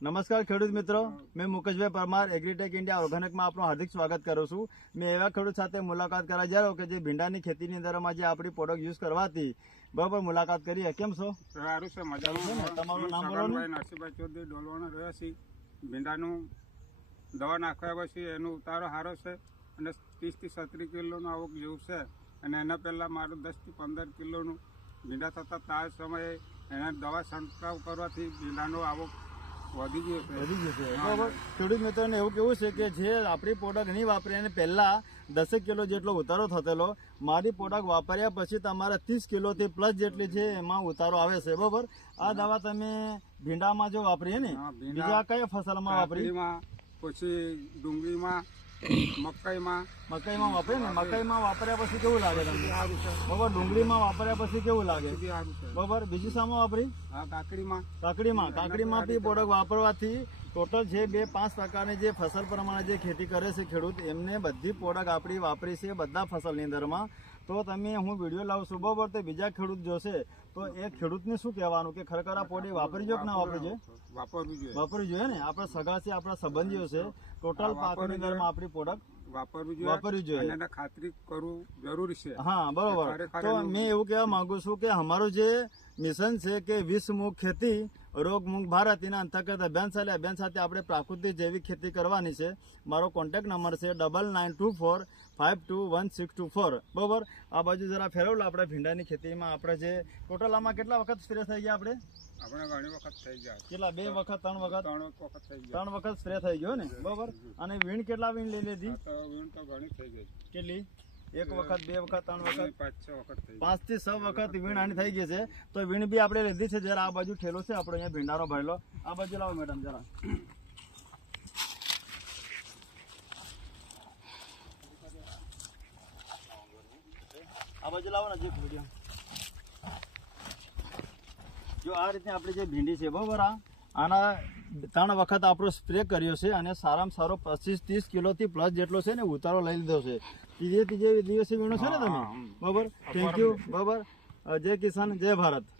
નમસ્કાર ખેડૂત મિત્રો, મેં મુકેશભાઈ પરમાર એગ્રીટેક ઇન્ડિયા ઓર્ગેનિકમાં આપનું હાર્દિક સ્વાગત કરું છું. મેં એવા ખેડૂત સાથે મુલાકાત કરવા જઈ રહ્યો કે જે ભીંડાની ખેતીની અંદરમાં જે આપણી પ્રોડક્ટ યુઝ કરવાથી બરાબર મુલાકાત કરીએ. કેમ છો? સારું છે, મજામાં. તમારું નામ બોલો ને. નરસિંહભાઈ ચૌધરી ડોલવાનો રહેવાસી. ભીંડાનું દવા નાખ્યા પછી એનો ઉતારો સારો છે અને 30 થી 37 કિલોનું આવક જેવું છે. અને એના પહેલાં મારું 10 થી 15 કિલોનું ભીંડા થતા તાર સમયે એને દવા છંટકાવ કરવાથી ભીંડાનો આવક વધી ગયો છે. બરાબર. ખેડૂત મિત્રોને એવું કેવું છે કે જે આપણી પ્રોડક્ટ નહીં વાપરી અને પહેલા 10 કિલો જેટલો ઉતારો થયેલો, મારી પ્રોડક્ટ વાપર્યા પછી તમારે 30 કિલોથી પ્લસ જેટલી છે એમાં ઉતારો આવે છે. બરાબર. આ દવા તમે ભીંડામાં જો વાપરી ને, બીજા કયા ફસલમાં વાપરી? પછી ડુંગળીમાં, મકાઈમાં વાપરે ને. મકાઈમાં વાપર્યા પછી કેવું લાગે તમને? સારું છે. બરાબર. ડુંગળીમાં વાપર્યા પછી કેવું લાગે? સારું છે. બરાબર. બીજી શામાં વાપરી? હા, કાકડીમાં કાકડીમાં બી પ્રોડક્ટ વાપરવાથી ટોટલ જે 2-5 પ્રકારની જે ફસલ પ્રમાણે જે ખેતી કરે છે ખેડૂત, એમને બધી પ્રોડક્ટ આપણી વાપરી છે બધા ફસલની અંદરમાં. તો તમે હું વિડીયો લાવશું બરાબર, તો બીજા ખેડૂત જોશે તો એ ખેડૂતને શું કહેવાનું કે ખરેખર આ પ્રોડક્ટ વાપરી જો કે ના વાપરી જોઈએ? વાપરવી જોઈએ ને. આપણા સગા છે, આપણા સંબંધીઓ છે, ટોટલ પાકની અંદરમાં આપણી પ્રોડક્ટ વાપરવી જોઈએ. એને ખાતરી કરવું જરૂરી છે. હા, બરોબર. તો મેં એવું કહેવા માંગુ છું કે અમારું જે મિશન છે કે વિશ્વમુખ ખેતી રોગમુક્ત ભારત, એના અંતર્ગત અભિયાન સાથે આપણે પ્રાકૃતિક જૈવિક ખેતી કરવાની છે. મારો કોન્ટેક્ટ નંબર છે 9924521624. બરોબર. આ બાજુ જરા ફેરવલો. આપણે ભીંડાની ખેતીમાં આપણે જે ટોટલ આમાં કેટલા વખત સ્પ્રે થઈ ગયા? આપણે ઘણી વખત થઈ ગયા. કેટલા? 2 વખત 3 વખત? 3 વખત સ્પ્રે થઈ ગયો ને. બરોબર. અને વીણ કેટલા વીણ લઈ લીધી? વીણ તો ઘણી થઈ ગઈ. કેટલી? 1 વખત, 2 વખત, 3 વખત, 5 થી 5 થી 6 6 વખત વીણ આની થઈ ગઈ છે. તો વીણ બી આપણે લીધી છે. જરા આ બાજુ ઠેલો છે આપણે અહીંયા ભીંડાનો ભરેલો. આ બાજુ લાવો મેડમ જરા. આ બાજુ લાવો નજીક વિડીયો. જો આ રીતે આપણી જે ભીંડી છે બરોબર, આના 3 વખત આપણો સ્પ્રે કર્યો છે અને સારામાં સારો 25-30 કિલોથી પ્લસ જેટલો છે ને ઉતારો લઈ લીધો છે. ત્રીજે દિવસે વીણો છે ને તમે? બરોબર. Thank you. બરોબર. જય કિસાન, જય ભારત.